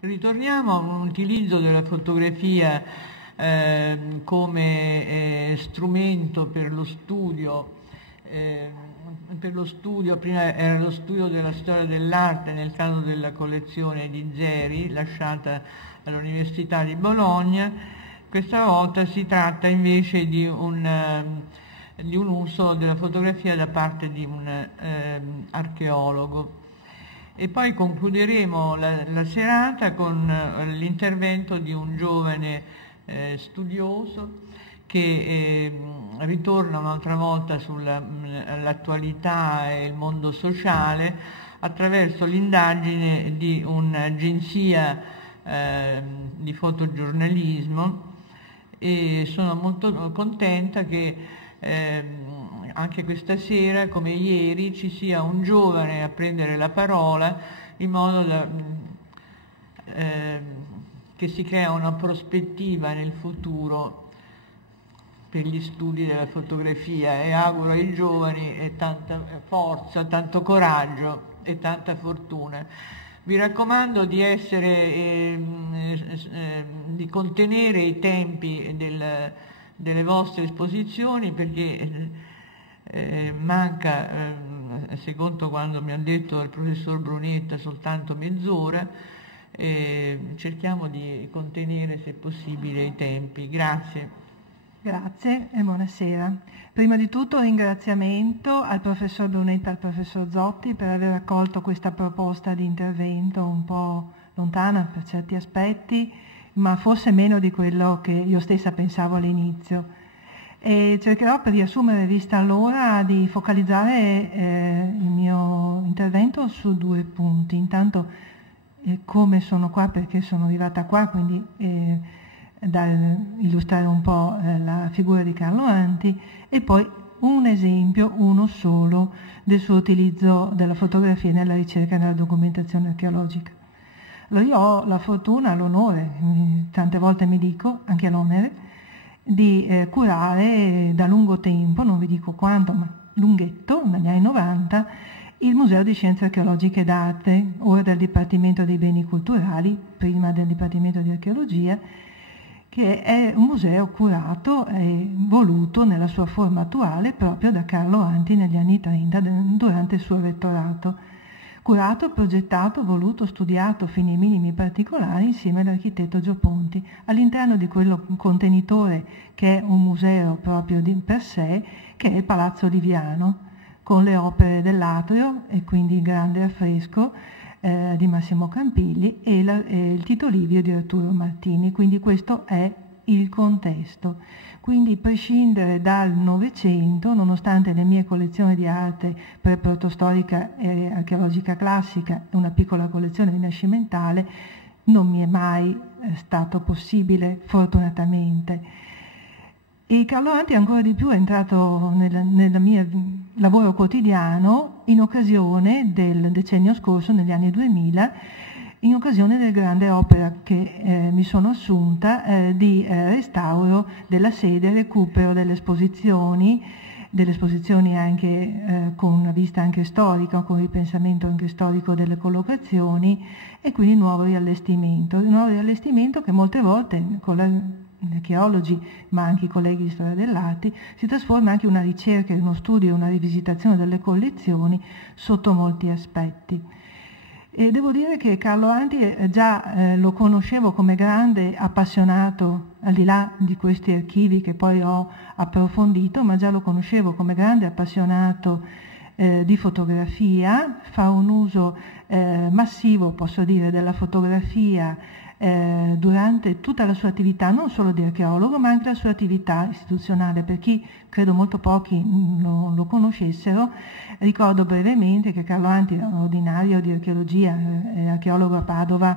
Ritorniamo a un utilizzo della fotografia come strumento per lo studio. Prima era lo studio della storia dell'arte nel caso della collezione di Zeri, lasciata all'Università di Bologna. Questa volta si tratta invece di un uso della fotografia da parte di un archeologo. E poi concluderemo la serata con l'intervento di un giovane studioso che ritorna un'altra volta sull'attualità e il mondo sociale attraverso l'indagine di un'agenzia di fotogiornalismo, e sono molto contenta che anche questa sera, come ieri, ci sia un giovane a prendere la parola, in modo che si crea una prospettiva nel futuro per gli studi della fotografia, e auguro ai giovani tanta forza, tanto coraggio e tanta fortuna. Vi raccomando di di contenere i tempi delle vostre esposizioni, perché manca, secondo quando mi ha detto il professor Brunetta, soltanto mezz'ora. Cerchiamo di contenere, se possibile, i tempi. Grazie. Grazie e buonasera. Prima di tutto un ringraziamento al professor Brunetta e al professor Zotti per aver accolto questa proposta di intervento un po' lontana per certi aspetti, ma forse meno di quello che io stessa pensavo all'inizio. E cercherò, per riassumere vista l'ora, di focalizzare il mio intervento su due punti. Intanto come sono qua, perché sono arrivata qua, quindi illustrare un po' la figura di Carlo Anti, e poi un esempio, uno solo, del suo utilizzo della fotografia nella ricerca e nella documentazione archeologica. Allora, io ho la fortuna, l'onore, tante volte mi dico, anche l'onere, di curare da lungo tempo, non vi dico quanto, ma lunghetto, negli anni 90, il Museo di Scienze Archeologiche d'Arte, ora del Dipartimento dei Beni Culturali, prima del Dipartimento di Archeologia, che è un museo curato e voluto nella sua forma attuale proprio da Carlo Anti negli anni 30, durante il suo rettorato. Curato, progettato, voluto, studiato fino ai minimi particolari insieme all'architetto Gio Ponti, all'interno di quello contenitore che è un museo proprio per sé, che è il Palazzo Liviano, con le opere dell'atrio e quindi il grande affresco di Massimo Campigli e il Tito Livio di Arturo Martini. Quindi questo è il contesto. Quindi prescindere dal Novecento, nonostante le mie collezioni di arte protostorica e archeologica classica e una piccola collezione rinascimentale, non mi è mai stato possibile, fortunatamente. E Carlo Anti ancora di più è entrato nel mio lavoro quotidiano in occasione del decennio scorso, negli anni 2000, in occasione della grande opera che mi sono assunta di restauro della sede e recupero delle esposizioni anche con una vista anche storica, con ripensamento anche storico delle collocazioni, e quindi nuovo riallestimento che molte volte con gli archeologi, ma anche i colleghi di storia dell'arte, si trasforma anche in una ricerca, in uno studio, una rivisitazione delle collezioni sotto molti aspetti. E devo dire che Carlo Anti già lo conoscevo come grande appassionato, al di là di questi archivi che poi ho approfondito, ma già lo conoscevo come grande appassionato di fotografia, fa un uso massivo, posso dire, della fotografia durante tutta la sua attività, non solo di archeologo, ma anche la sua attività istituzionale. Per chi credo molto pochi lo conoscessero, ricordo brevemente che Carlo Anti era un ordinario di archeologia, archeologo a Padova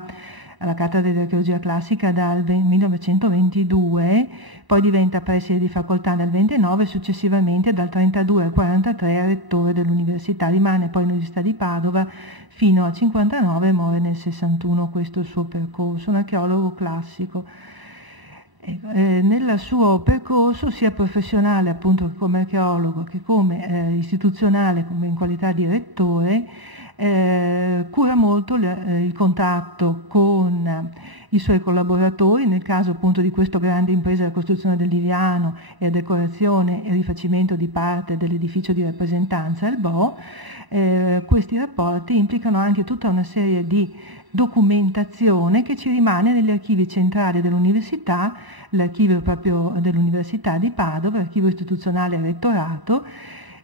alla cattedra di archeologia classica dal 1922, poi diventa preside di facoltà nel 29 e successivamente dal 32 al 43 rettore dell'università. Rimane poi all'Università di Padova fino al 59 e muore nel 61. Questo è il suo percorso, un archeologo classico. Nel suo percorso sia professionale appunto come archeologo che come istituzionale, come in qualità di rettore, cura molto il contatto con i suoi collaboratori, nel caso appunto di questa grande impresa della costruzione del Liviano e la decorazione e rifacimento di parte dell'edificio di rappresentanza al BO. Questi rapporti implicano anche tutta una serie di documentazione che ci rimane negli archivi centrali dell'università, l'archivio proprio dell'Università di Padova, l'archivio istituzionale e rettorato,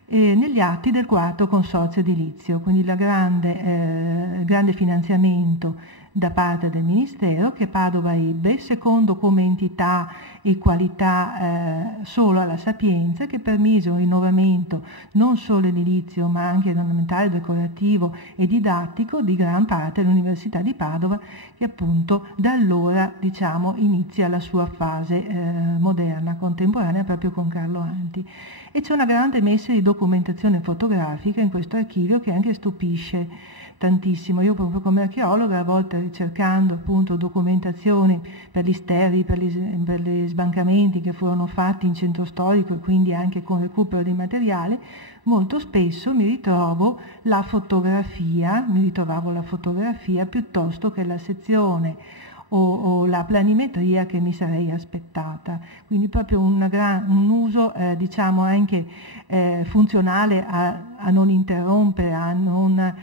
negli atti del quarto consorzio edilizio, quindi il grande finanziamento da parte del Ministero che Padova ebbe, secondo come entità e qualità solo alla Sapienza, che permise un rinnovamento non solo edilizio ma anche ornamentale, decorativo e didattico di gran parte dell'Università di Padova, che appunto da allora inizia la sua fase moderna, contemporanea, proprio con Carlo Anti. E c'è una grande messa di documentazione fotografica in questo archivio che anche stupisce tantissimo. Io proprio come archeologa, a volte ricercando appunto documentazioni per gli sterri, per gli sbancamenti che furono fatti in centro storico e quindi anche con recupero di materiale, molto spesso mi ritrovavo la fotografia piuttosto che la sezione o la planimetria che mi sarei aspettata. Quindi proprio un uso anche funzionale a non interrompere, a non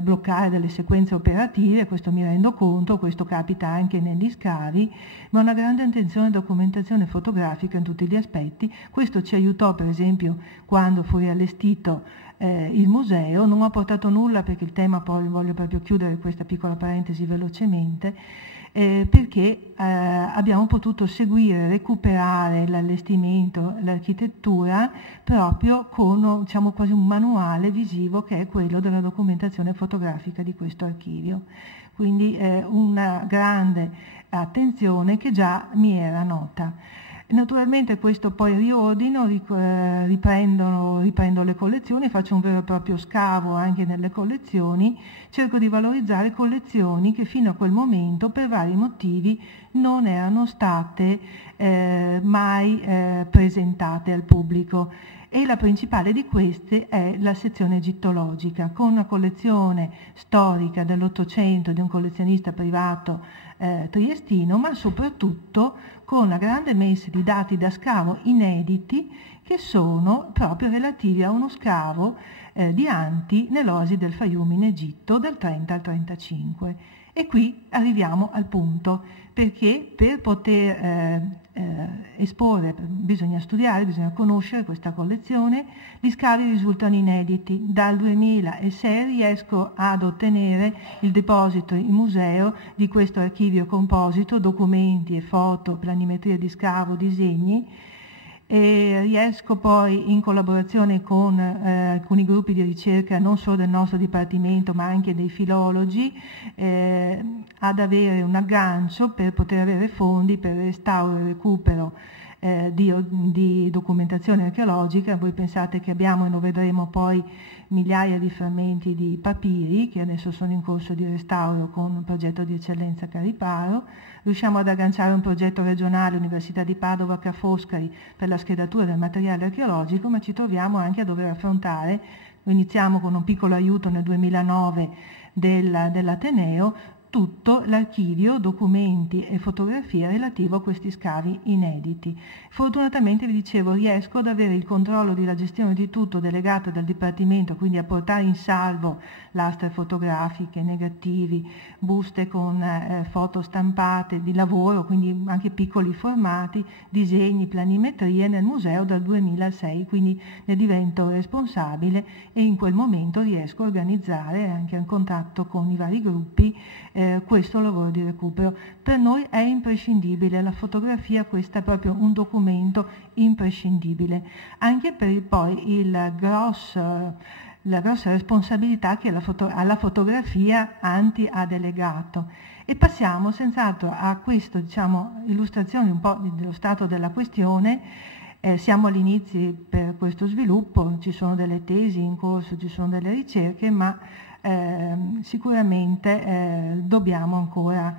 bloccare delle sequenze operative, questo mi rendo conto, questo capita anche negli scavi, ma una grande attenzione alla documentazione fotografica in tutti gli aspetti. Questo ci aiutò per esempio quando fu riallestito il museo. Non ho portato nulla perché il tema, poi voglio proprio chiudere questa piccola parentesi velocemente, perché abbiamo potuto seguire, recuperare l'allestimento, l'architettura proprio con quasi un manuale visivo che è quello della documentazione fotografica di questo archivio. Quindi una grande attenzione che già mi era nota. Naturalmente questo poi riordino, riprendo le collezioni, faccio un vero e proprio scavo anche nelle collezioni, cerco di valorizzare collezioni che fino a quel momento per vari motivi non erano state mai presentate al pubblico. E la principale di queste è la sezione egittologica, con una collezione storica dell'Ottocento di un collezionista privato triestino, ma soprattutto con la grande messa di dati da scavo inediti che sono proprio relativi a uno scavo di Anti nell'oasi del Fayum in Egitto dal 30 al 35. E qui arriviamo al punto, perché per poter esporre bisogna studiare, bisogna conoscere questa collezione. Gli scavi risultano inediti. Dal 2006 riesco ad ottenere il deposito in museo di questo archivio composito, documenti e foto, planimetrie di scavo, disegni, e riesco poi in collaborazione con alcuni gruppi di ricerca non solo del nostro dipartimento ma anche dei filologi ad avere un aggancio per poter avere fondi per restauro e recupero di documentazione archeologica. Voi pensate che abbiamo, e lo vedremo poi, migliaia di frammenti di papiri che adesso sono in corso di restauro con un progetto di eccellenza Cariparo. Riusciamo ad agganciare un progetto regionale Università di Padova Ca' Foscari per la schedatura del materiale archeologico, ma ci troviamo anche a dover affrontare, iniziamo con un piccolo aiuto nel 2009 dell'Ateneo, tutto l'archivio, documenti e fotografie relativo a questi scavi inediti. Fortunatamente, vi dicevo, riesco ad avere il controllo della gestione di tutto delegato dal Dipartimento, quindi a portare in salvo lastre fotografiche, negativi, buste con foto stampate di lavoro, quindi anche piccoli formati, disegni, planimetrie nel museo dal 2006, quindi ne divento responsabile e in quel momento riesco a organizzare anche in contatto con i vari gruppi questo lavoro di recupero. Per noi è imprescindibile la fotografia, questo è proprio un documento imprescindibile, anche per poi la grossa responsabilità che alla fotografia Anti ha delegato. E passiamo senz'altro a questa illustrazione un po' dello stato della questione. Siamo all'inizio per questo sviluppo, ci sono delle tesi in corso, ci sono delle ricerche, ma sicuramente dobbiamo ancora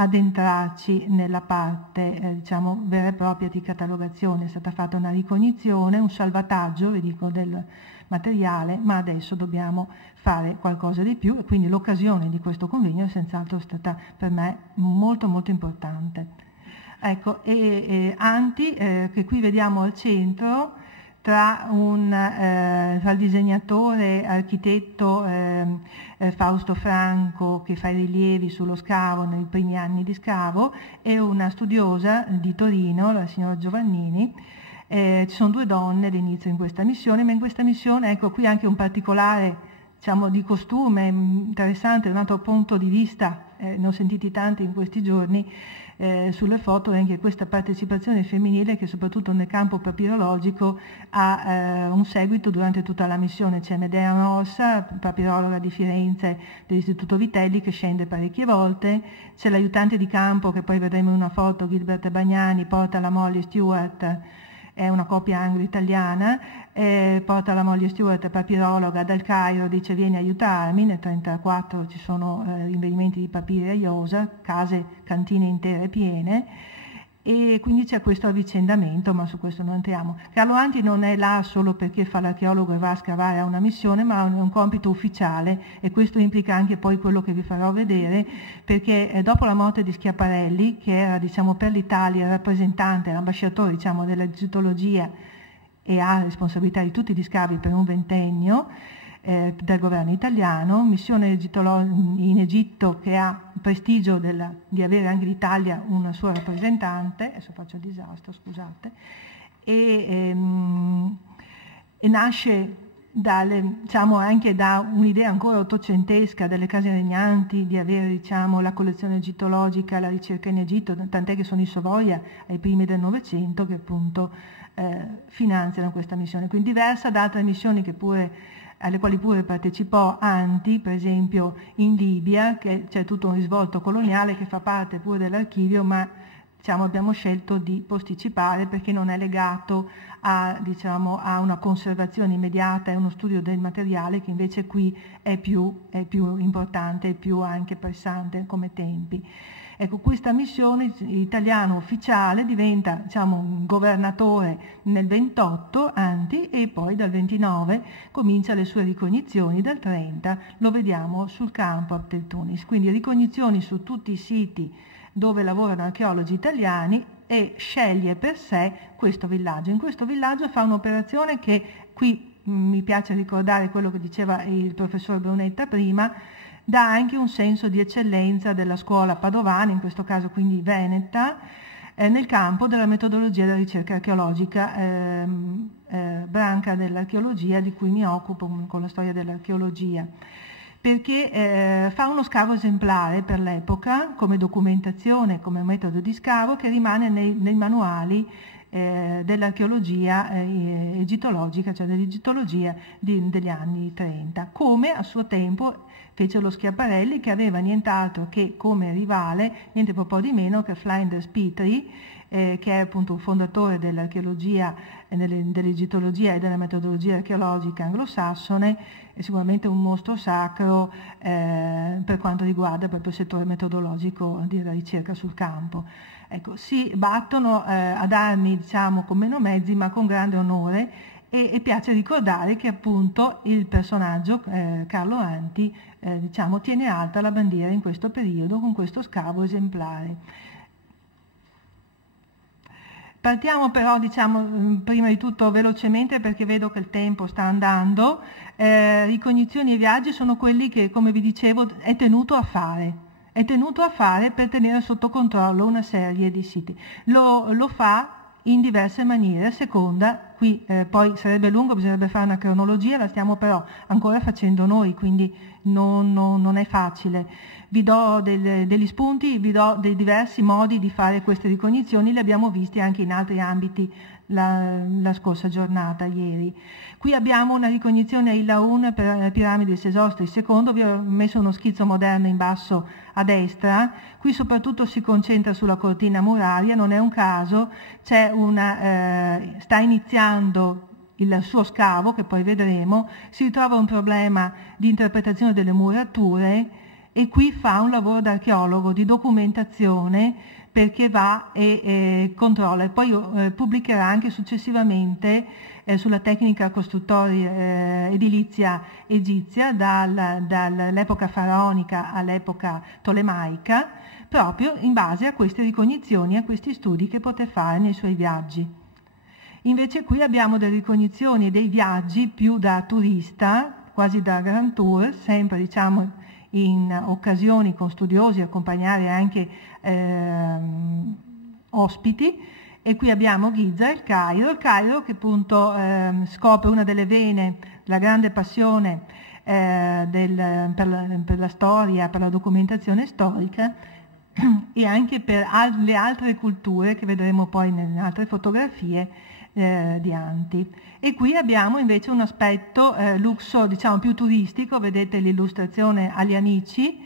addentrarci nella parte diciamo vera e propria di catalogazione. È stata fatta una ricognizione, un salvataggio, vi dico, del materiale, ma adesso dobbiamo fare qualcosa di più, e quindi l'occasione di questo convegno è senz'altro stata per me molto molto importante. Ecco, Anti, che qui vediamo al centro, tra il disegnatore architetto Fausto Franco, che fa i rilievi sullo scavo nei primi anni di scavo, e una studiosa di Torino, la signora Giovannini. Ci sono due donne all'inizio in questa missione, ma in questa missione, ecco qui anche un particolare, diciamo, di costume interessante, da un altro punto di vista, ne ho sentiti tanti in questi giorni, sulle foto, anche questa partecipazione femminile che soprattutto nel campo papirologico ha un seguito durante tutta la missione. C'è Medea Rossa, papirologa di Firenze dell'Istituto Vitelli, che scende parecchie volte, c'è l'aiutante di campo, che poi vedremo in una foto, Gilbert Bagnani, porta la moglie Stewart, è una coppia anglo-italiana, porta la moglie Stewart, papirologa dal Cairo, dice vieni a aiutarmi. Nel 1934 ci sono rinvenimenti di papiri a Iosa, case, cantine intere piene, e quindi c'è questo avvicendamento, ma su questo non entriamo. Carlo Anti non è là solo perché fa l'archeologo e va a scavare a una missione, ma è un compito ufficiale, e questo implica anche poi quello che vi farò vedere, perché dopo la morte di Schiaparelli, che era, diciamo, per l'Italia il rappresentante, l'ambasciatore, diciamo, dell'egittologia, e ha responsabilità di tutti gli scavi per un ventennio del governo italiano, missione in Egitto che ha il prestigio di avere anche l'Italia una sua rappresentante, adesso faccio il disastro, scusate, e nasce diciamo, anche da un'idea ancora ottocentesca delle case regnanti di avere, diciamo, la collezione egittologica, la ricerca in Egitto, tant'è che sono i Savoia ai primi del Novecento che appunto finanziano questa missione, quindi diversa da altre missioni alle quali pure partecipò Anti, per esempio in Libia, che c'è tutto un risvolto coloniale che fa parte pure dell'archivio, ma diciamo, abbiamo scelto di posticipare perché non è legato diciamo, a una conservazione immediata e uno studio del materiale, che invece qui è più importante e più anche pressante come tempi. Ecco, questa missione italiana ufficiale diventa, diciamo, un governatore nel 28, Anti, e poi dal 29 comincia le sue ricognizioni, dal 30 lo vediamo sul campo Abd el-Tunis, quindi ricognizioni su tutti i siti dove lavorano archeologi italiani, e sceglie per sé questo villaggio. In questo villaggio fa un'operazione che qui mi piace ricordare quello che diceva il professor Brunetta prima, dà anche un senso di eccellenza della scuola padovana, in questo caso quindi veneta, nel campo della metodologia della ricerca archeologica, branca dell'archeologia di cui mi occupo con la storia dell'archeologia, perché fa uno scavo esemplare per l'epoca come documentazione, come metodo di scavo, che rimane nei manuali dell'archeologia egittologica, cioè dell'egittologia degli anni 30, come a suo tempo fece lo Schiaparelli, che aveva nient'altro che come rivale, niente po' di meno che Flinders Petrie, che è appunto un fondatore dell'archeologia, dell'egittologia e della metodologia archeologica anglosassone, è sicuramente un mostro sacro per quanto riguarda proprio il settore metodologico della ricerca sul campo. Ecco, si battono ad armi, diciamo, con meno mezzi, ma con grande onore, e piace ricordare che appunto il personaggio Carlo Anti diciamo, tiene alta la bandiera in questo periodo con questo scavo esemplare. Partiamo però, diciamo, prima di tutto velocemente, perché vedo che il tempo sta andando. Ricognizioni e viaggi sono quelli che, come vi dicevo, è tenuto a fare per tenere sotto controllo una serie di siti. Lo fa in diverse maniere, a seconda, qui poi sarebbe lungo, bisognerebbe fare una cronologia, la stiamo però ancora facendo noi, quindi non è facile. Vi do degli spunti, vi do dei diversi modi di fare queste ricognizioni, li abbiamo visti anche in altri ambiti la scorsa giornata, ieri. Qui abbiamo una ricognizione a Ilaun per la piramide di Sesostri II, vi ho messo uno schizzo moderno in basso a destra, qui soprattutto si concentra sulla cortina muraria, non è un caso, sta iniziando il suo scavo, che poi vedremo, si ritrova un problema di interpretazione delle murature, e qui fa un lavoro da archeologo di documentazione, perché va e controlla, e poi pubblicherà anche successivamente sulla tecnica costruttoria edilizia egizia dall'epoca faraonica all'epoca tolemaica, proprio in base a queste ricognizioni, a questi studi che poté fare nei suoi viaggi. Invece qui abbiamo delle ricognizioni e dei viaggi più da turista, quasi da grand tour, sempre diciamo in occasioni con studiosi, accompagnare anche ospiti. E qui abbiamo Giza, il Cairo che appunto scopre una delle vene, la grande passione per la storia, per la documentazione storica e anche per le altre culture che vedremo poi nelle altre fotografie di Anti. E qui abbiamo invece un aspetto luxo, diciamo più turistico, vedete l'illustrazione agli amici,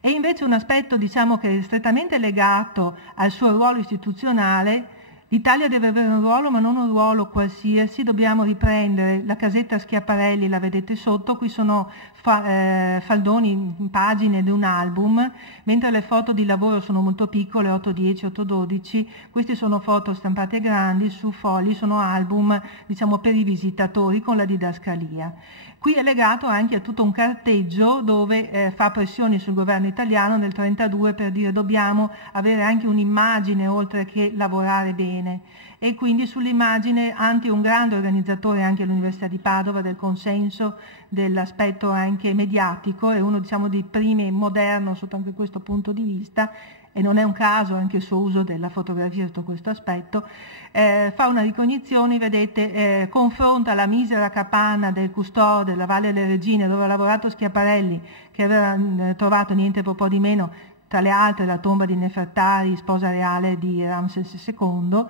e invece un aspetto diciamo che è strettamente legato al suo ruolo istituzionale. L'Italia deve avere un ruolo, ma non un ruolo qualsiasi, dobbiamo riprendere la casetta Schiaparelli, la vedete sotto, qui sono faldoni, pagine di un album, mentre le foto di lavoro sono molto piccole, 8-10, 8-12, queste sono foto stampate grandi su fogli, sono album diciamo per i visitatori con la didascalia. Qui è legato anche a tutto un carteggio dove fa pressioni sul governo italiano nel 1932 per dire dobbiamo avere anche un'immagine oltre che lavorare bene. E quindi sull'immagine Anti è un grande organizzatore anche all'Università di Padova del consenso, dell'aspetto anche mediatico, è uno diciamo dei primi moderno sotto anche questo punto di vista, e non è un caso anche il suo uso della fotografia sotto questo aspetto. Fa una ricognizione, vedete, confronta la misera capanna del custode della Valle delle Regine dove ha lavorato Schiaparelli, che aveva trovato niente po' di meno, tra le altre la tomba di Nefertari, sposa reale di Ramses II,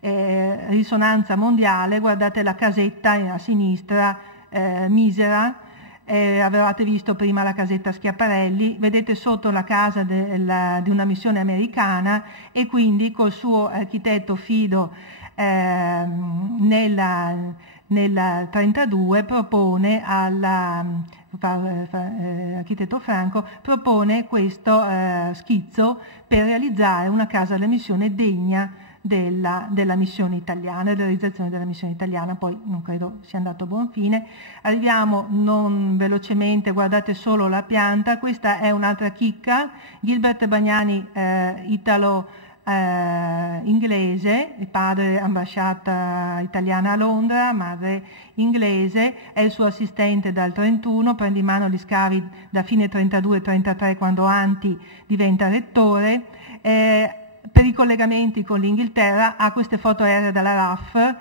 risonanza mondiale, guardate la casetta a sinistra, misera, avevate visto prima la casetta Schiaparelli, vedete sotto la casa di una missione americana, e quindi col suo architetto Fido nel 1932 propone architetto Franco propone questo schizzo per realizzare una casa della missione degna della missione italiana, della realizzazione della missione italiana. Poi non credo sia andato a buon fine. Arriviamo non velocemente, guardate solo la pianta, questa è un'altra chicca, Gilbert Bagnani, italo-inglese, il padre ambasciata italiana a Londra, madre inglese, è il suo assistente dal 31, prende in mano gli scavi da fine 32-33 quando Anti diventa rettore. Per i collegamenti con l'Inghilterra ha queste foto aeree dalla RAF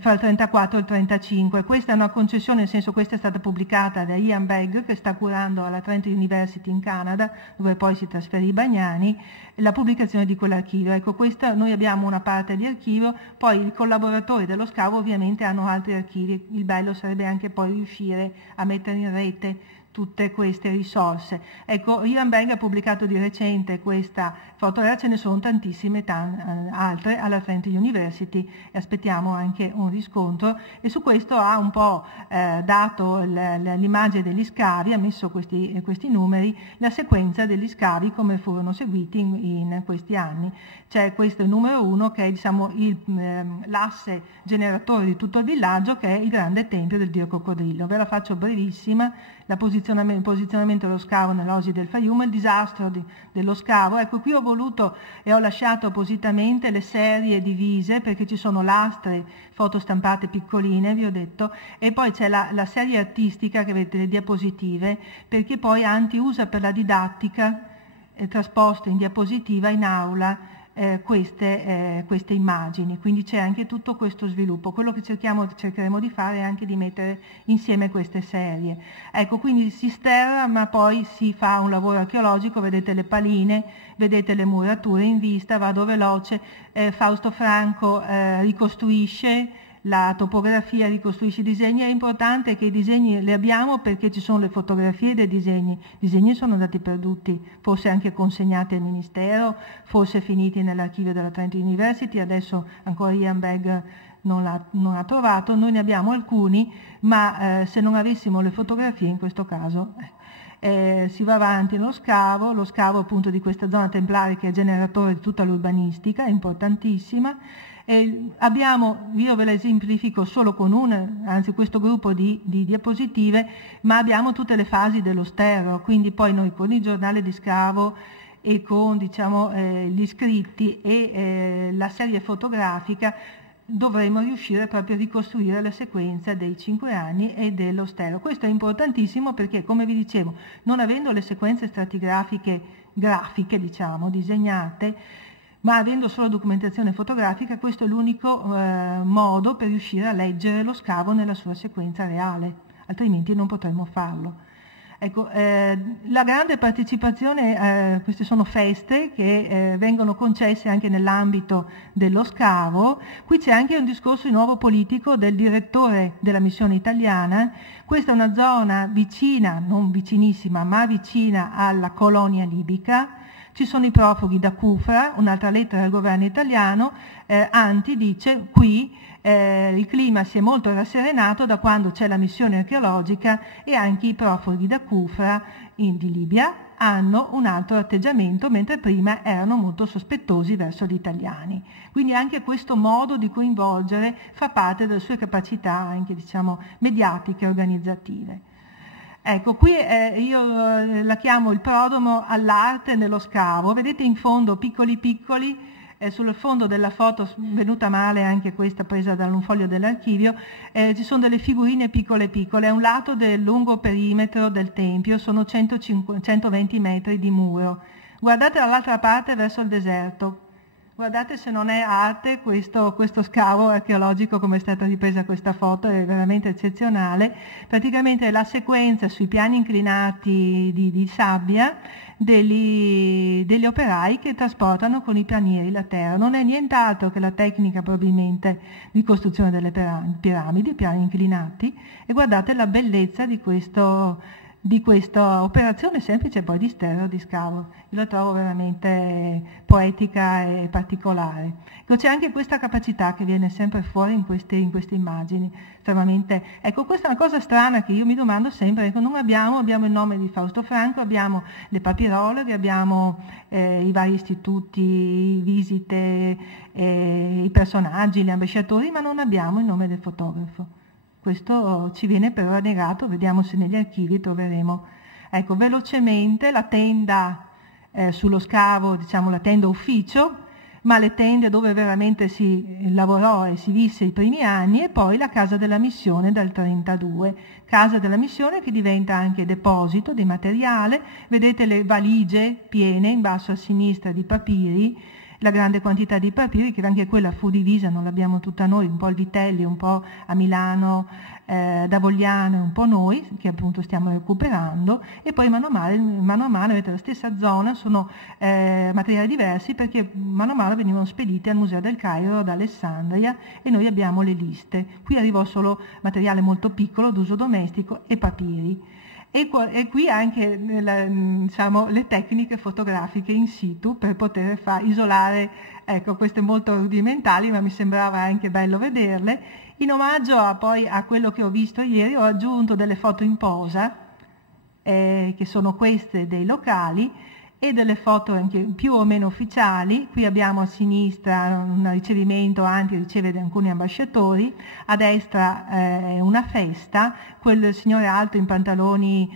fra il 34 e il 35. Questa è una concessione, nel senso questa è stata pubblicata da Ian Begg, che sta curando alla Trent University in Canada, dove poi si trasferì Bagnani, la pubblicazione di quell'archivio. Ecco, questa, noi abbiamo una parte di archivio, poi i collaboratori dello scavo ovviamente hanno altri archivi. Il bello sarebbe anche poi riuscire a mettere in rete tutte queste risorse. Ecco, Ian Begg ha pubblicato di recente questa foto, ce ne sono tantissime altre alla Trent University e aspettiamo anche un riscontro, e su questo ha un po' dato l'immagine degli scavi, ha messo questi numeri, la sequenza degli scavi come furono seguiti in questi anni. C'è questo il numero 1 che è diciamo l'asse generatore di tutto il villaggio, che è il grande tempio del dio coccodrillo. Ve la faccio brevissima, il posizionamento dello scavo nell'Oasi del Fayum, il disastro dello scavo. Ecco, qui ho voluto e ho lasciato appositamente le serie divise, perché ci sono lastre, foto stampate piccoline, vi ho detto, e poi c'è la serie artistica che vedete, le diapositive, perché poi Anti usa per la didattica, trasposte in diapositiva in aula, queste immagini, quindi c'è anche tutto questo sviluppo. Quello che cercheremo di fare è anche di mettere insieme queste serie. Ecco, quindi si sterra, ma poi si fa un lavoro archeologico, vedete le paline, vedete le murature in vista, vado veloce, Fausto Franco ricostruisce la topografia, ricostruisce i disegni. È importante che i disegni li abbiamo perché ci sono le fotografie dei disegni. I disegni sono andati perduti, forse anche consegnati al Ministero, forse finiti nell'archivio della Trent University, adesso ancora Ian Begg non l'ha trovato. Noi ne abbiamo alcuni, ma se non avessimo le fotografie in questo caso... si va avanti nello scavo, lo scavo appunto di questa zona templare che è generatore di tutta l'urbanistica, è importantissima. Io ve la esemplifico solo con questo gruppo di diapositive, ma abbiamo tutte le fasi dello sterro, quindi poi noi con il giornale di scavo e con gli scritti e la serie fotografica dovremo riuscire proprio a ricostruire la sequenza dei 5 anni e dello sterro. Questo è importantissimo perché, come vi dicevo, non avendo le sequenze stratigrafiche grafiche, disegnate, ma avendo solo documentazione fotografica, questo è l'unico modo per riuscire a leggere lo scavo nella sua sequenza reale, altrimenti non potremmo farlo. Ecco, la grande partecipazione, queste sono feste che vengono concesse anche nell'ambito dello scavo. Qui c'è anche un discorso di nuovo politico del direttore della missione italiana. Questa è una zona vicina, non vicinissima, ma vicina alla colonia libica. Ci sono i profughi da Kufra, un'altra lettera del governo italiano. Anti dice qui il clima si è molto rasserenato da quando c'è la missione archeologica e anche i profughi da Kufra di Libia hanno un altro atteggiamento, mentre prima erano molto sospettosi verso gli italiani. Quindi anche questo modo di coinvolgere fa parte delle sue capacità anche mediatiche e organizzative. Ecco, qui io la chiamo il prodromo all'arte nello scavo. Vedete in fondo piccoli sul fondo della foto, venuta male anche questa presa da un foglio dell'archivio, ci sono delle figurine piccole. A un lato del lungo perimetro del tempio sono 120 metri di muro. Guardate dall'altra parte verso il deserto. Guardate se non è arte questo scavo archeologico, come è stata ripresa questa foto, è veramente eccezionale. Praticamente la sequenza sui piani inclinati di sabbia degli operai che trasportano con i pianieri la terra. Non è nient'altro che la tecnica probabilmente di costruzione delle piramidi, piani inclinati, e guardate la bellezza di questa operazione semplice poi di sterro di scavo. Io la trovo veramente poetica e particolare. C'è anche questa capacità che viene sempre fuori in queste immagini, estremamente. Ecco, questa è una cosa strana che io mi domando sempre. Non abbiamo il nome di Fausto Franco, abbiamo le papirologhe, abbiamo i vari istituti, visite, i personaggi, gli ambasciatori, ma non abbiamo il nome del fotografo. Questo ci viene per ora negato, vediamo se negli archivi troveremo. Ecco, velocemente la tenda sullo scavo, la tenda ufficio, ma le tende dove veramente si lavorò e si visse i primi anni, e poi la casa della missione dal 1932. Casa della missione che diventa anche deposito di materiale. Vedete le valigie piene in basso a sinistra di papiri, la grande quantità di papiri, che anche quella fu divisa, non l'abbiamo tutta noi, un po' il Vitelli, un po' a Milano, da Vogliano, un po' noi, che appunto stiamo recuperando, e poi mano a mano avete la stessa zona, sono materiali diversi perché mano a mano venivano spediti al Museo del Cairo ad Alessandria, e noi abbiamo le liste. Qui arrivò solo materiale molto piccolo, d'uso domestico, e papiri. E qui anche le tecniche fotografiche in situ per poter isolare, ecco, queste molto rudimentali, ma mi sembrava anche bello vederle. In omaggio poi a quello che ho visto ieri ho aggiunto delle foto in posa, che sono queste dei locali, e delle foto anche più o meno ufficiali. Qui abbiamo a sinistra un ricevimento, Anti riceve da alcuni ambasciatori, a destra una festa, quel signore alto in pantaloni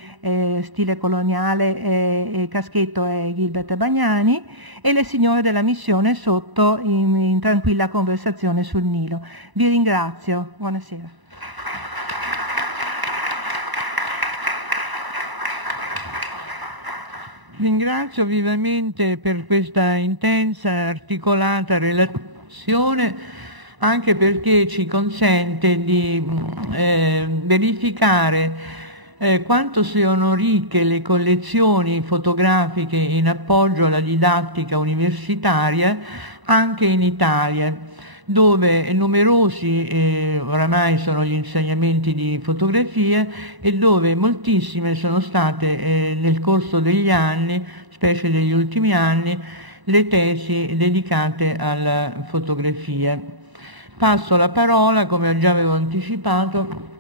stile coloniale e caschetto è Gilbert Bagnani, e le signore della missione sotto in tranquilla conversazione sul Nilo. Vi ringrazio, buonasera. Ringrazio vivamente per questa intensa, articolata relazione, anche perché ci consente di verificare quanto siano ricche le collezioni fotografiche in appoggio alla didattica universitaria anche in Italia, dove numerosi oramai sono gli insegnamenti di fotografia e dove moltissime sono state nel corso degli anni, specie degli ultimi anni, le tesi dedicate alla fotografia. Passo la parola, come già avevo anticipato,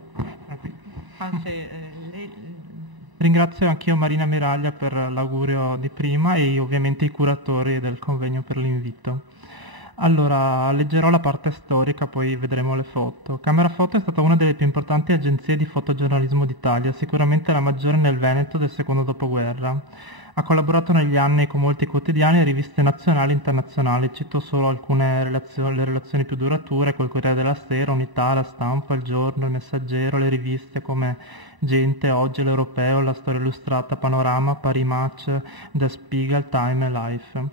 Ringrazio anch'io Marina Miraglia per l'augurio di prima e ovviamente i curatori del convegno per l'invito. Allora, leggerò la parte storica, poi vedremo le foto. Camera Foto è stata una delle più importanti agenzie di fotogiornalismo d'Italia, sicuramente la maggiore nel Veneto del secondo dopoguerra. Ha collaborato negli anni con molti quotidiani e riviste nazionali e internazionali. Cito solo alcune le relazioni più durature col Corriere della Sera, Unità, La Stampa, Il Giorno, Il Messaggero, le riviste come Gente, Oggi, L'Europeo, La Storia Illustrata, Panorama, Paris Match, Der Spiegel, Time e Life.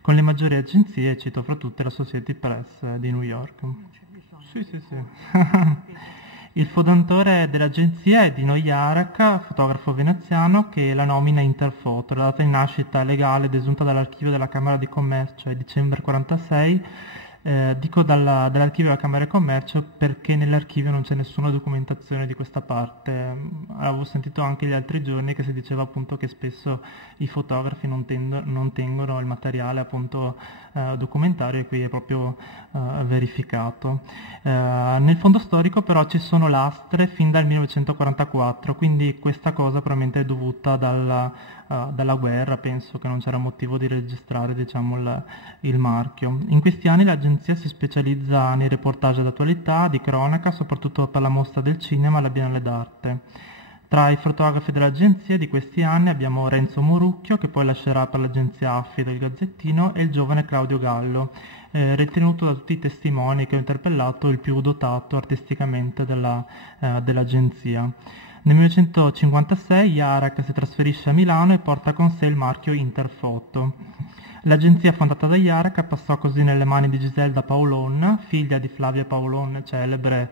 Con le maggiori agenzie, cito fra tutte la Society Press di New York. Sì. Il fondatore dell'agenzia è Dino Jarak, fotografo veneziano, che la nomina Interfoto. La data di nascita legale desunta dall'archivio della Camera di Commercio è dicembre 1946. Dico dall'archivio della Camera di Commercio perché nell'archivio non c'è nessuna documentazione di questa parte. Avevo sentito anche gli altri giorni che si diceva appunto che spesso i fotografi non tengono il materiale appunto documentario, e qui è proprio verificato. Nel fondo storico però ci sono lastre fin dal 1944, quindi questa cosa probabilmente è dovuta dalla guerra. Penso che non c'era motivo di registrare, diciamo, il marchio. In questi anni l'agenzia si specializza nei reportage d'attualità, di cronaca, soprattutto per la mostra del cinema e la Biennale d'arte. Tra i fotografi dell'agenzia di questi anni abbiamo Renzo Morucchio, che poi lascerà per l'agenzia AFI del Gazzettino, e il giovane Claudio Gallo, ritenuto da tutti i testimoni che ho interpellato il più dotato artisticamente dell'agenzia. Nel 1956 Jarak si trasferisce a Milano e porta con sé il marchio Interfoto. L'agenzia fondata da Jarak passò così nelle mani di Giselda Paolon, figlia di Flavia Paolon, celebre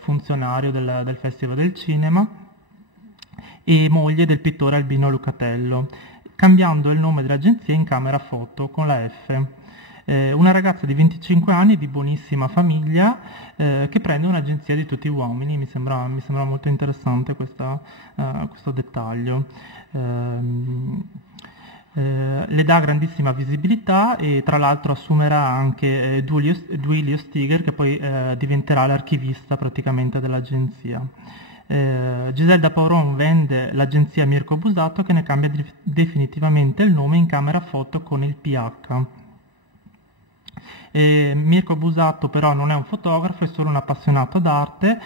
funzionario del Festival del Cinema, e moglie del pittore Albino Lucatello, cambiando il nome dell'agenzia in Camera Foto con la F. Una ragazza di 25 anni di buonissima famiglia che prende un'agenzia di tutti uomini. Mi sembra molto interessante questo dettaglio. Le dà grandissima visibilità e tra l'altro assumerà anche Duilio Stiger, che poi diventerà l'archivista praticamente dell'agenzia. Giselda Paolon vende l'agenzia Mirko Busato, che ne cambia definitivamente il nome in Camera Foto con il PH. Mirko Busato però non è un fotografo, è solo un appassionato d'arte,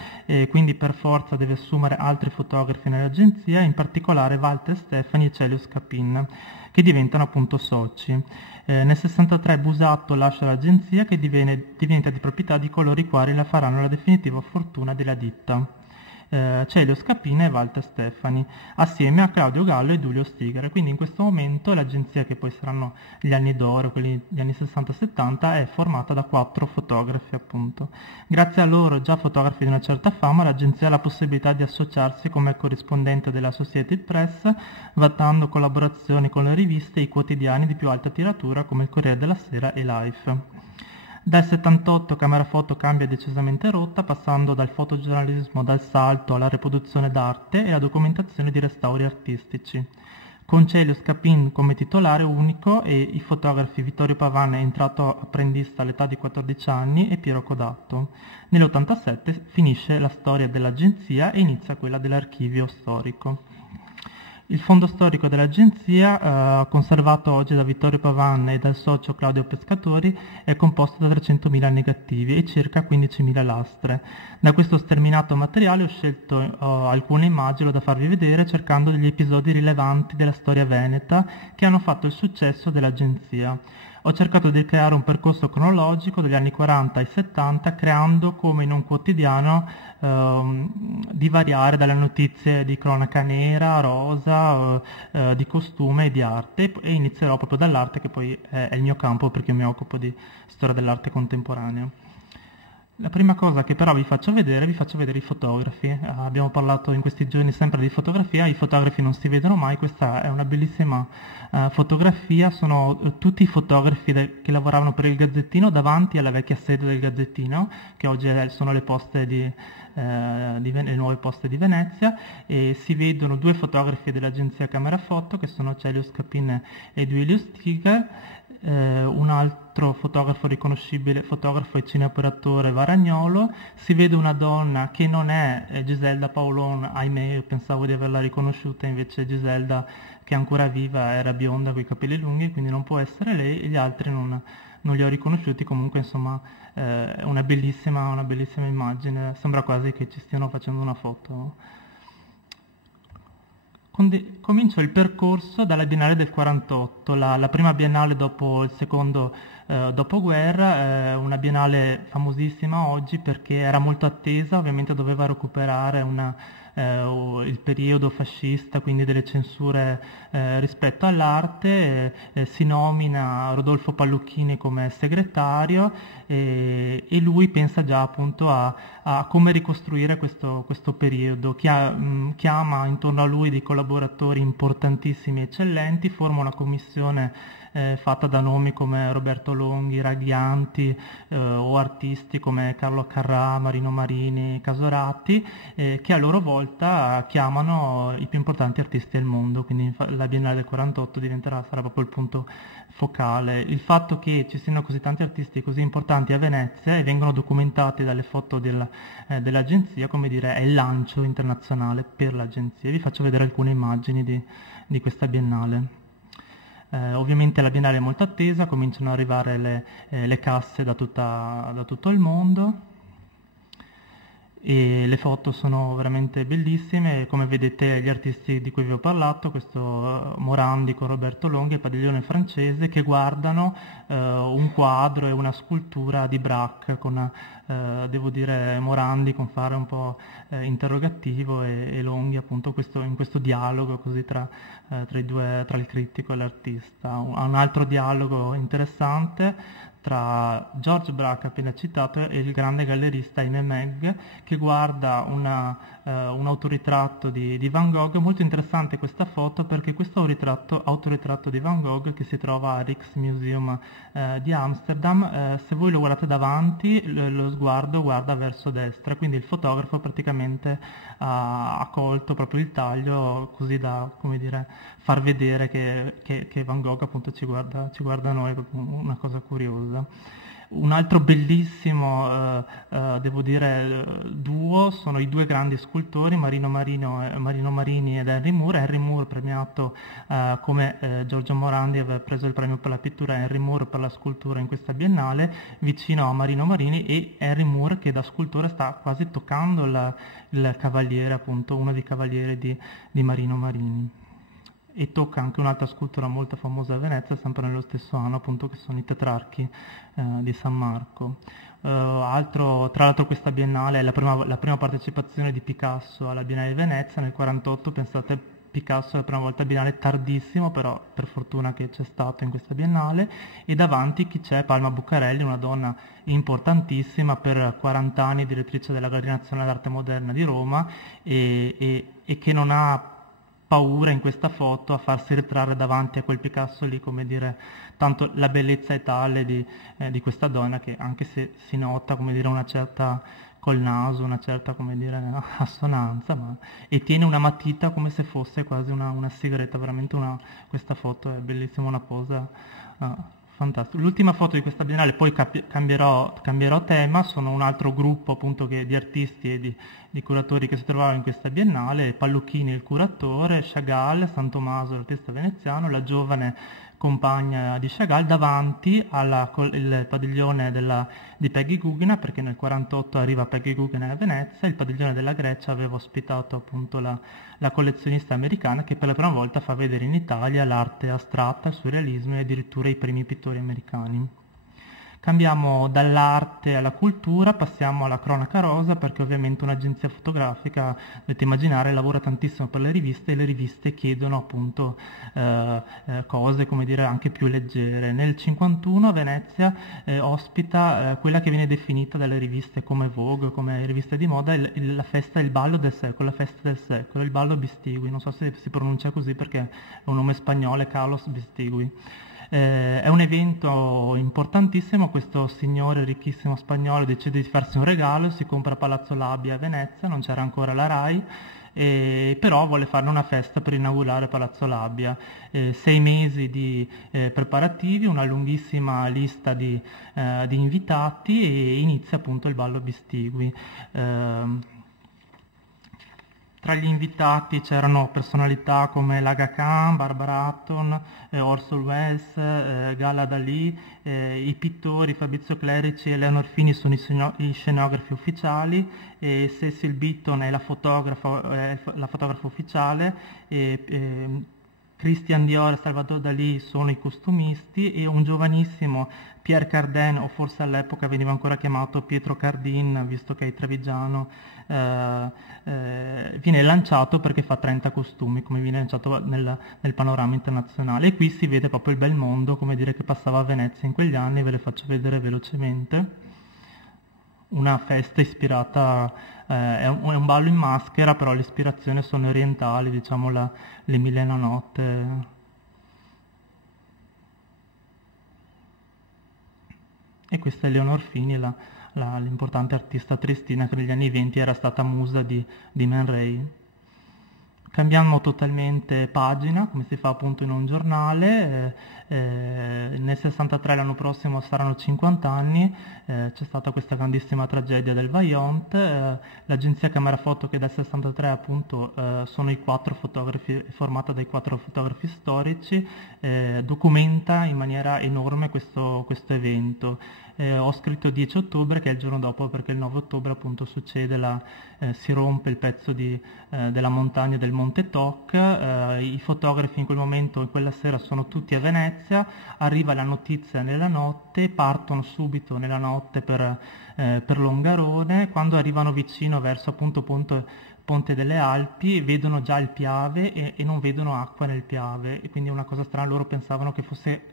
quindi per forza deve assumere altri fotografi nell'agenzia, in particolare Walter Stefani e Celio Scapin, che diventano appunto soci. Nel 1963 Busato lascia l'agenzia, che diventa di proprietà di coloro i quali la faranno la definitiva fortuna della ditta. Celio Scapina e Walter Stefani, assieme a Claudio Gallo e Duilio Stiger. Quindi in questo momento l'agenzia, che poi saranno gli anni d'oro, quelli degli anni 60-70, è formata da 4 fotografi appunto. Grazie a loro, già fotografi di una certa fama, l'agenzia ha la possibilità di associarsi come corrispondente della Society Press, vattando collaborazioni con le riviste e i quotidiani di più alta tiratura come il Corriere della Sera e Life. Dal 78 Camera Foto cambia decisamente rotta, passando dal fotogiornalismo dal salto alla riproduzione d'arte e alla documentazione di restauri artistici. Con Celio Scapin come titolare unico e i fotografi Vittorio Pavan, è entrato apprendista all'età di 14 anni, e Piero Codatto. Nell'87 finisce la storia dell'agenzia e inizia quella dell'archivio storico. Il fondo storico dell'agenzia, conservato oggi da Vittorio Pavan e dal socio Claudio Pescatori, è composto da 300.000 negativi e circa 15.000 lastre. Da questo sterminato materiale ho scelto alcune immagini da farvi vedere, cercando degli episodi rilevanti della storia veneta che hanno fatto il successo dell'agenzia. Ho cercato di creare un percorso cronologico dagli anni 40 ai 70, creando come in un quotidiano di variare dalle notizie di cronaca nera, rosa, di costume e di arte, e inizierò proprio dall'arte, che poi è il mio campo perché io mi occupo di storia dell'arte contemporanea. La prima cosa che però vi faccio vedere i fotografi. Abbiamo parlato in questi giorni sempre di fotografia, i fotografi non si vedono mai. Questa è una bellissima fotografia, sono tutti i fotografi che lavoravano per il Gazzettino davanti alla vecchia sede del Gazzettino, che oggi sono le nuove poste di Venezia, e si vedono 2 fotografi dell'agenzia Camera Foto, che sono Celio Scapin e Duilio Stiger. un altro fotografo riconoscibile, fotografo e cineoperatore Varagnolo. Si vede una donna che non è Giselda Paolon, ahimè, io pensavo di averla riconosciuta, invece Giselda, che è ancora viva, era bionda con i capelli lunghi, quindi non può essere lei, e gli altri non li ho riconosciuti. Comunque insomma è una bellissima immagine, sembra quasi che ci stiano facendo una foto. Comincio il percorso dalla Biennale del 48, la prima biennale dopo il secondo dopoguerra, una biennale famosissima oggi perché era molto attesa, ovviamente doveva recuperare il periodo fascista, quindi delle censure rispetto all'arte. Si nomina Rodolfo Pallucchini come segretario e lui pensa già appunto a come ricostruire questo periodo. Chiama intorno a lui dei collaboratori importantissimi e eccellenti, forma una commissione fatta da nomi come Roberto Longhi, Ragghianti, o artisti come Carlo Carrà, Marino Marini, Casorati, che a loro volta chiamano i più importanti artisti del mondo, quindi la Biennale del 48 sarà proprio il punto focale. Il fatto che ci siano così tanti artisti così importanti a Venezia e vengono documentati dalle foto dell'agenzia, come dire, è il lancio internazionale per l'agenzia. Vi faccio vedere alcune immagini di questa Biennale. Ovviamente la Biennale è molto attesa, cominciano ad arrivare le casse da tutto il mondo e le foto sono veramente bellissime. Come vedete gli artisti di cui vi ho parlato, questo Morandi con Roberto Longhi, il padiglione francese, che guardano un quadro e una scultura di Braque con, devo dire, Morandi con fare un po' interrogativo e Longhi appunto in questo dialogo così tra il critico e l'artista. Un altro dialogo interessante tra George Braque, appena citato, e il grande gallerista Aimé Meg, che guarda un autoritratto di Van Gogh. Molto interessante questa foto perché questo autoritratto di Van Gogh, che si trova al Rijksmuseum di Amsterdam, se voi lo guardate davanti, lo sguardo guarda verso destra, quindi il fotografo praticamente ha colto proprio il taglio così da, come dire, far vedere che Van Gogh appunto ci guarda noi, è proprio una cosa curiosa. Un altro bellissimo, devo dire, duo sono i due grandi scultori, Marino Marini ed Henry Moore. Henry Moore premiato come Giorgio Morandi aveva preso il premio per la pittura, Henry Moore per la scultura in questa biennale, vicino a Marino Marini, e Henry Moore che da scultore sta quasi toccando il cavaliere, appunto uno dei cavalieri di Marino Marini. E tocca anche un'altra scultura molto famosa a Venezia, sempre nello stesso anno, appunto, che sono i Tetrarchi di San Marco. Tra l'altro questa biennale è la prima partecipazione di Picasso alla Biennale di Venezia nel 1948, pensate, Picasso è la prima volta a Biennale, tardissimo, però per fortuna che c'è stato in questa Biennale. E davanti chi c'è? Palma Buccarelli, una donna importantissima, per 40 anni direttrice della Galleria Nazionale d'Arte Moderna di Roma e che non ha paura in questa foto a farsi ritrarre davanti a quel Picasso lì, come dire, tanto la bellezza è tale di questa donna che, anche se si nota, come dire, una certa col naso, una certa, come dire, assonanza, e tiene una matita come se fosse quasi una sigaretta, veramente questa foto è bellissima, una posa fantastico. L'ultima foto di questa biennale, poi cambierò tema, sono un altro gruppo appunto di artisti e di curatori che si trovavano in questa biennale: Pallucchini il curatore, Chagall, San Tommaso l'artista veneziano, la giovane compagna di Chagall, davanti il padiglione di Peggy Guggenheim, perché nel 1948 arriva Peggy Guggenheim a Venezia. Il padiglione della Grecia aveva ospitato appunto la collezionista americana, che per la prima volta fa vedere in Italia l'arte astratta, il surrealismo e addirittura i primi pittori americani. Cambiamo dall'arte alla cultura, passiamo alla cronaca rosa, perché ovviamente un'agenzia fotografica, dovete immaginare, lavora tantissimo per le riviste e le riviste chiedono appunto cose, come dire, anche più leggere. Nel 1951 Venezia ospita quella che viene definita dalle riviste come Vogue, come riviste di moda, la festa, il ballo del secolo, la festa del secolo, il ballo Bistigui, non so se si pronuncia così perché è un nome spagnolo, Carlos Bistigui. È un evento importantissimo, questo signore ricchissimo spagnolo decide di farsi un regalo, si compra Palazzo Labia a Venezia, non c'era ancora la RAI, però vuole fare una festa per inaugurare Palazzo Labia. 6 mesi di preparativi, una lunghissima lista di invitati e inizia appunto il ballo Bistigui. Tra gli invitati c'erano personalità come Laga Khan, Barbara Hatton, Orson Welles, Gala Dali, i pittori Fabrizio Clerici e Eleanor Fini sono i scenografi ufficiali, e Cecil Beaton è la fotografa ufficiale, Christian Dior e Salvador Dalì sono i costumisti, e un giovanissimo Pierre Cardin, o forse all'epoca veniva ancora chiamato Pietro Cardin, visto che è trevigiano, viene lanciato perché fa 30 costumi, come viene lanciato nel panorama internazionale. E qui si vede proprio il bel mondo, come dire, che passava a Venezia in quegli anni. Ve le faccio vedere velocemente. Una festa ispirata, è un ballo in maschera, però l'ispirazione sono orientali, diciamo le Mille e una notte. E questa è Eleonor Fini, l'importante artista triestina che negli anni 20 era stata musa di Man Ray. Cambiamo totalmente pagina, come si fa appunto in un giornale. Nel 63, l'anno prossimo, saranno 50 anni, c'è stata questa grandissima tragedia del Vaillant. L'agenzia Camera Foto, che dal 63 appunto sono i 4 fotografi, è formata dai 4 fotografi storici, documenta in maniera enorme questo evento. Ho scritto 10 ottobre, che è il giorno dopo, perché il 9 ottobre appunto succede si rompe il pezzo della montagna del Monte Toc. I fotografi in quel momento, in quella sera, sono tutti a Venezia, arriva la notizia nella notte, partono subito nella notte per Longarone. Quando arrivano vicino verso appunto Ponte delle Alpi, vedono già il Piave e non vedono acqua nel Piave, e quindi è una cosa strana. Loro pensavano che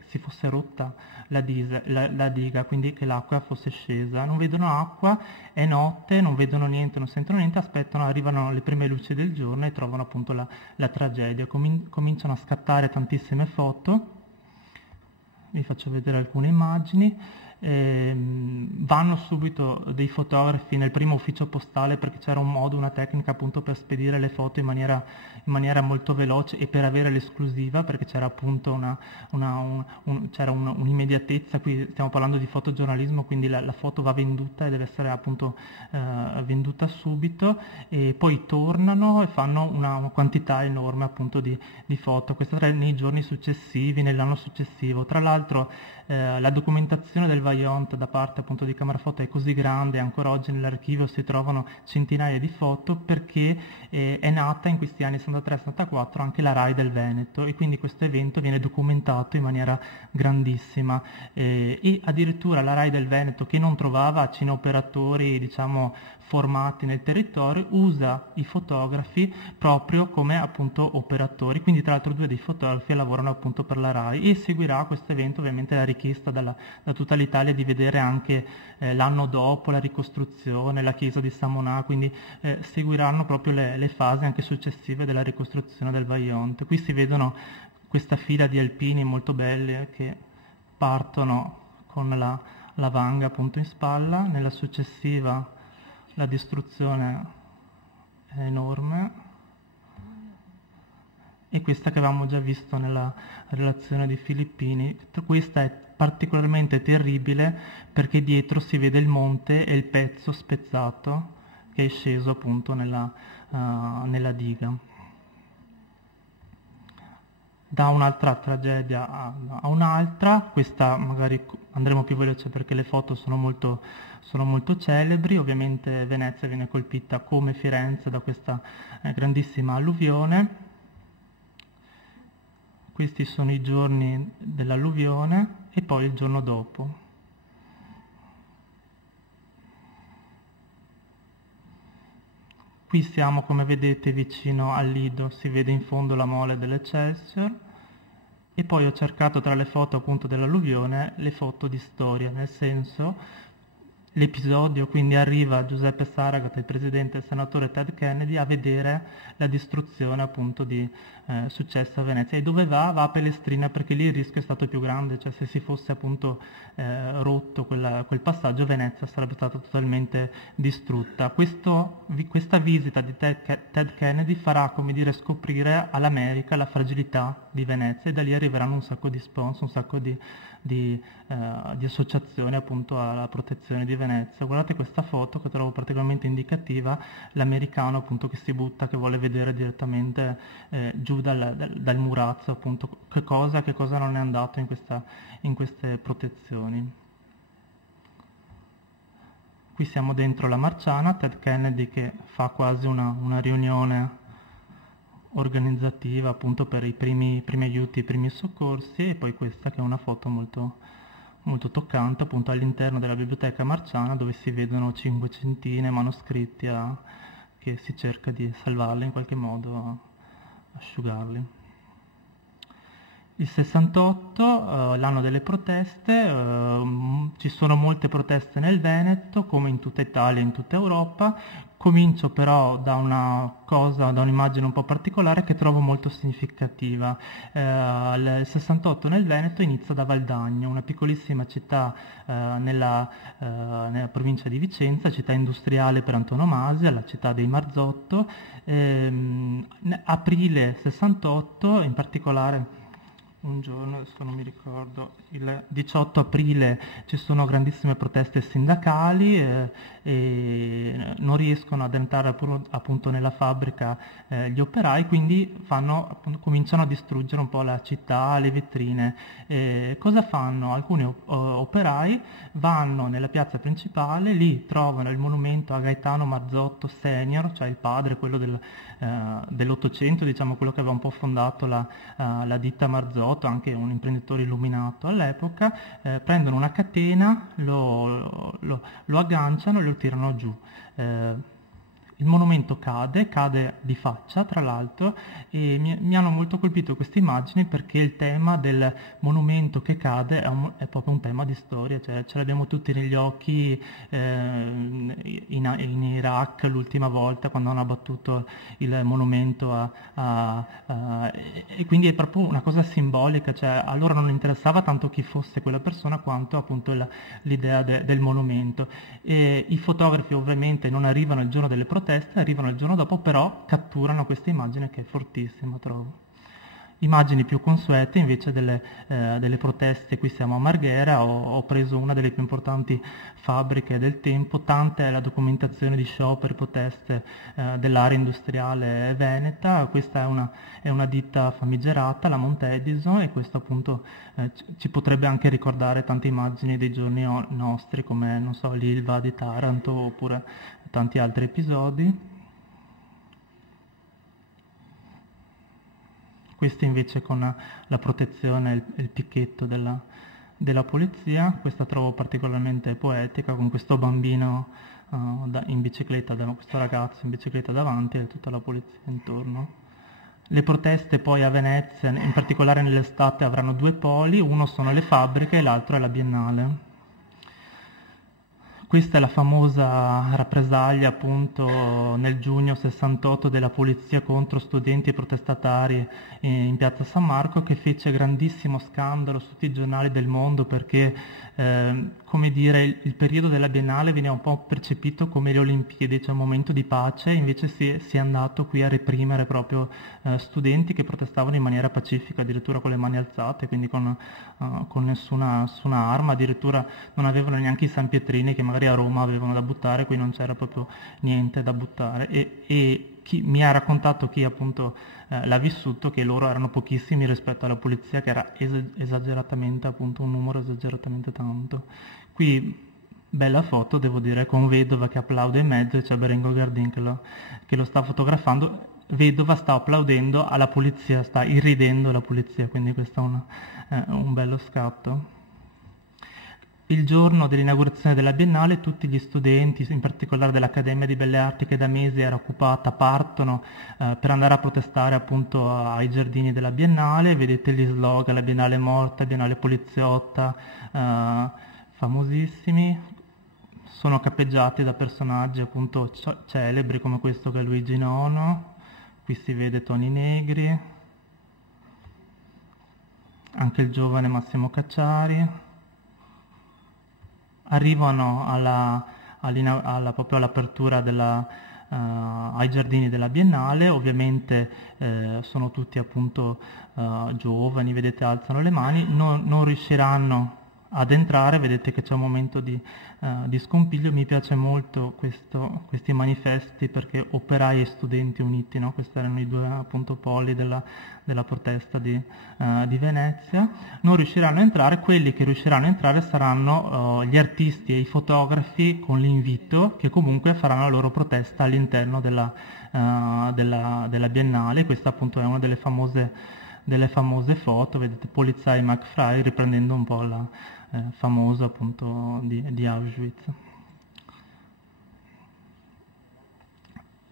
si fosse rotta la diga, quindi che l'acqua fosse scesa. Non vedono acqua, è notte, non vedono niente, non sentono niente, aspettano, arrivano le prime luci del giorno e trovano appunto la tragedia. Cominciano a scattare tantissime foto, vi faccio vedere alcune immagini. Vanno subito dei fotografi nel primo ufficio postale, perché c'era un modo, una tecnica appunto per spedire le foto in maniera molto veloce e per avere l'esclusiva, perché c'era appunto c'era un'immediatezza. Qui stiamo parlando di fotogiornalismo, quindi la foto va venduta e deve essere appunto venduta subito, e poi tornano e fanno una quantità enorme appunto di foto. Questo nei giorni successivi, nell'anno successivo. Tra l'altro la documentazione del Vaillant da parte appunto di Camera Foto è così grande, ancora oggi nell'archivio si trovano centinaia di foto, perché è nata in questi anni 63-64 anche la RAI del Veneto, e quindi questo evento viene documentato in maniera grandissima, e addirittura la RAI del Veneto, che non trovava cineoperatori diciamo formati nel territorio, usa i fotografi proprio come appunto operatori. Quindi tra l'altro 2 dei fotografi lavorano appunto per la RAI, e seguirà questo evento ovviamente la richiesta da tutta l'Italia di vedere anche l'anno dopo la ricostruzione, la chiesa di Samonà, quindi seguiranno proprio le fasi anche successive della ricostruzione del Vaillant. Qui si vedono questa fila di alpini molto belli che partono con la vanga appunto in spalla. Nella successiva la distruzione è enorme, e questa che avevamo già visto nella relazione di Filippini. Questa è particolarmente terribile perché dietro si vede il monte e il pezzo spezzato che è sceso appunto nella diga. Da un'altra tragedia a un'altra. Questa magari andremo più veloce perché le foto sono molto celebri. Ovviamente Venezia viene colpita come Firenze da questa grandissima alluvione. Questi sono i giorni dell'alluvione e poi il giorno dopo. Qui siamo, come vedete, vicino al Lido, si vede in fondo la mole dell'Excelsior, e poi ho cercato tra le foto appunto dell'alluvione le foto di storia, nel senso l'episodio, quindi arriva Giuseppe Saragat, il presidente e il senatore Ted Kennedy, a vedere la distruzione appunto successa a Venezia. E dove va? Va a Pelestrina, perché lì il rischio è stato più grande, cioè se si fosse appunto rotto quel passaggio, Venezia sarebbe stata totalmente distrutta. Questa visita di Ted Kennedy farà, come dire, scoprire all'America la fragilità di Venezia, e da lì arriveranno un sacco di sponsor, un sacco di associazioni appunto alla protezione di Venezia. Guardate questa foto che trovo particolarmente indicativa, l'americano appunto che si butta, che vuole vedere direttamente giù dal murazzo appunto che cosa non è andato in queste protezioni. Qui siamo dentro la Marciana, Ted Kennedy che fa quasi una riunione organizzativa appunto per i primi aiuti, i primi soccorsi, e poi questa che è una foto molto, molto toccante appunto all'interno della biblioteca Marciana, dove si vedono cinquecentine manoscritti che si cerca di salvarli in qualche modo, asciugarli. Il 68, l'anno delle proteste, ci sono molte proteste nel Veneto, come in tutta Italia e in tutta Europa. Comincio però da un'immagine un po' particolare che trovo molto significativa. Il 68 nel Veneto inizia da Valdagno, una piccolissima città nella provincia di Vicenza, città industriale per antonomasia, la città dei Marzotto. Aprile 68, in particolare un giorno, adesso non mi ricordo, il 18 aprile ci sono grandissime proteste sindacali e non riescono ad entrare appunto nella fabbrica gli operai, quindi cominciano a distruggere un po' la città, le vetrine. Cosa fanno? Alcuni operai vanno nella piazza principale, lì trovano il monumento a Gaetano Marzotto senior, cioè il padre, quello dell'Ottocento, diciamo quello che aveva un po' fondato la ditta Marzotto, anche un imprenditore illuminato all'epoca. Prendono una catena, lo agganciano e lo tirano giù. Il monumento cade di faccia, tra l'altro, e mi hanno molto colpito queste immagini perché il tema del monumento che cade è proprio un tema di storia, cioè ce l'abbiamo tutti negli occhi in Iraq l'ultima volta quando hanno abbattuto il monumento e quindi è proprio una cosa simbolica, cioè a loro non interessava tanto chi fosse quella persona quanto appunto l'idea del monumento. E i fotografi ovviamente non arrivano il giorno delle proteste, arrivano il giorno dopo, però catturano questa immagine che è fortissima, trovo. Immagini più consuete invece delle proteste. Qui siamo a Marghera, ho preso una delle più importanti fabbriche del tempo, tanta è la documentazione di scioperi, proteste dell'area industriale veneta. Questa è una ditta famigerata, la Mount Edison, e questo appunto ci potrebbe anche ricordare tante immagini dei giorni nostri, come non so, l'Ilva di Taranto oppure tanti altri episodi. Questa invece con la protezione e il picchetto della polizia. Questa trovo particolarmente poetica, con questo bambino in bicicletta, questo ragazzo in bicicletta davanti e tutta la polizia intorno. Le proteste poi a Venezia, in particolare nell'estate, avranno due poli, uno sono le fabbriche e l'altro è la Biennale. Questa è la famosa rappresaglia appunto nel giugno 68 della polizia contro studenti e protestatari in piazza San Marco, che fece grandissimo scandalo su tutti i giornali del mondo perché come dire, il periodo della Biennale veniva un po' percepito come le Olimpiadi, cioè un momento di pace, invece si è andato qui a reprimere proprio studenti che protestavano in maniera pacifica, addirittura con le mani alzate, quindi con nessuna arma, addirittura non avevano neanche i sanpietrini che magari a Roma avevano da buttare, qui non c'era proprio niente da buttare. E chi mi ha raccontato, chi appunto l'ha vissuto, che loro erano pochissimi rispetto alla polizia, che era esageratamente, appunto, un numero esageratamente tanto. Qui bella foto, devo dire, con Vedova che applaude in mezzo e c'è Berengo Gardin che lo sta fotografando. Vedova sta applaudendo alla polizia, sta irridendo la polizia, quindi questo è un bello scatto. Il giorno dell'inaugurazione della Biennale tutti gli studenti, in particolare dell'Accademia di Belle Arti che da mesi era occupata, partono per andare a protestare appunto ai giardini della Biennale. Vedete gli slogan: la Biennale è morta, Biennale poliziotta, famosissimi. sono cappeggiati da personaggi appunto celebri come questo che è Luigi Nono, qui si vede Toni Negri, anche il giovane Massimo Cacciari. Arrivano proprio all'apertura ai giardini della Biennale, ovviamente sono tutti appunto giovani, vedete alzano le mani, non riusciranno ad entrare, vedete che c'è un momento di scompiglio. Mi piace molto questi manifesti perché operai e studenti uniti, no? Questi erano i due appunto poli della protesta di Venezia. Non riusciranno a entrare, quelli che riusciranno a entrare saranno gli artisti e i fotografi con l'invito che comunque faranno la loro protesta all'interno della Biennale. Questa appunto è una delle famose foto, vedete Polizei McFly riprendendo un po' la famosa appunto di Auschwitz.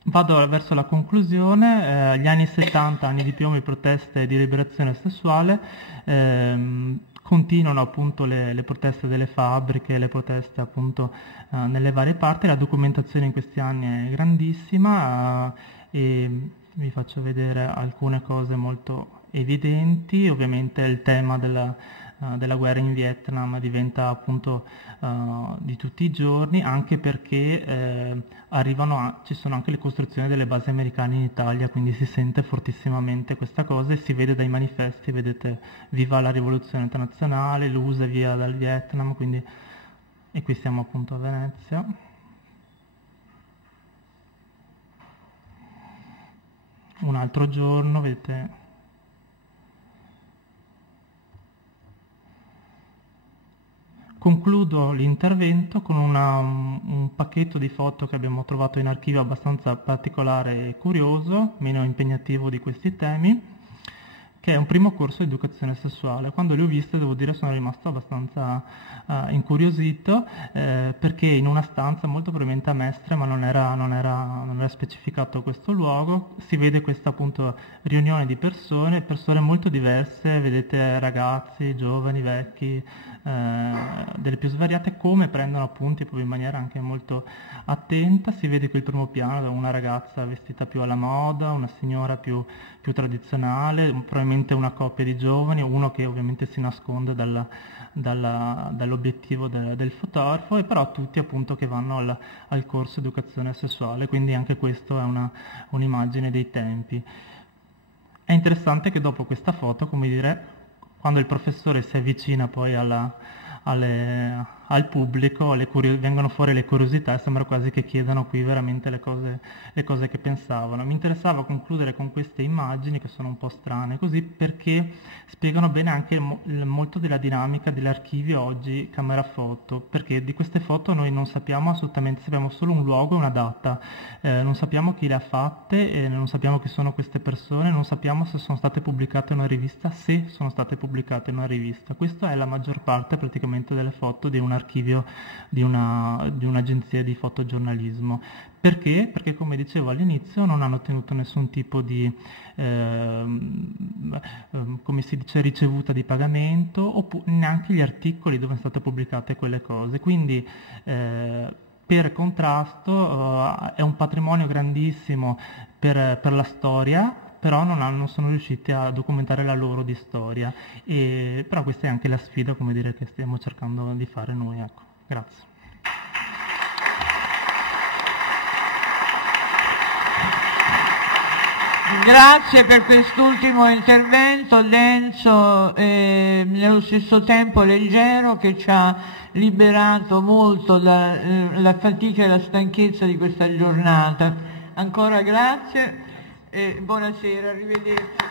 Vado verso la conclusione. Gli anni 70, anni di piombo di proteste e di liberazione sessuale, continuano appunto le proteste delle fabbriche, le proteste appunto nelle varie parti. La documentazione in questi anni è grandissima e vi faccio vedere alcune cose molto evidenti. Ovviamente il tema della guerra in Vietnam diventa appunto di tutti i giorni, anche perché ci sono anche le costruzioni delle basi americane in Italia, quindi si sente fortissimamente questa cosa e si vede dai manifesti, vedete viva la rivoluzione internazionale, l'USA via dal Vietnam, e qui siamo appunto a Venezia. Un altro giorno, vedete. Concludo l'intervento con un pacchetto di foto che abbiamo trovato in archivio abbastanza particolare e curioso, meno impegnativo di questi temi, che è un primo corso di educazione sessuale. Quando le ho viste, devo dire, sono rimasto abbastanza incuriosito, perché in una stanza molto probabilmente a Mestre, ma non era specificato questo luogo, si vede questa appunto riunione di persone molto diverse, vedete ragazzi, giovani, vecchi, delle più svariate, come prendono appunti proprio in maniera anche molto attenta. Si vede qui il primo piano, una ragazza vestita più alla moda, una signora più tradizionale, probabilmente una coppia di giovani, uno che ovviamente si nasconde dall'obiettivo del fotografo, e però tutti appunto che vanno al corso educazione sessuale, quindi anche questo è un'immagine dei tempi. È interessante che dopo questa foto, come dire, quando il professore si avvicina poi al pubblico, vengono fuori le curiosità e sembra quasi che chiedano qui veramente le cose che pensavano. Mi interessava concludere con queste immagini che sono un po' strane così, perché spiegano bene anche molto della dinamica dell'archivio oggi camera foto, perché di queste foto noi non sappiamo assolutamente, sappiamo solo un luogo e una data, non sappiamo chi le ha fatte, non sappiamo chi sono queste persone, non sappiamo se sono state pubblicate in una rivista, se sono state pubblicate in una rivista. Questa è la maggior parte praticamente delle foto di un archivio di un'agenzia di fotogiornalismo. Perché? Perché, come dicevo all'inizio, non hanno ottenuto nessun tipo di come si dice, ricevuta di pagamento, oppure neanche gli articoli dove sono state pubblicate quelle cose. Quindi per contrasto è un patrimonio grandissimo per la storia, però non sono riusciti a documentare la loro di storia. Però questa è anche la sfida, come dire, che stiamo cercando di fare noi. Ecco. Grazie. Grazie per quest'ultimo intervento denso e nello stesso tempo leggero, che ci ha liberato molto dalla fatica e la stanchezza di questa giornata. Ancora grazie e buonasera, arrivederci.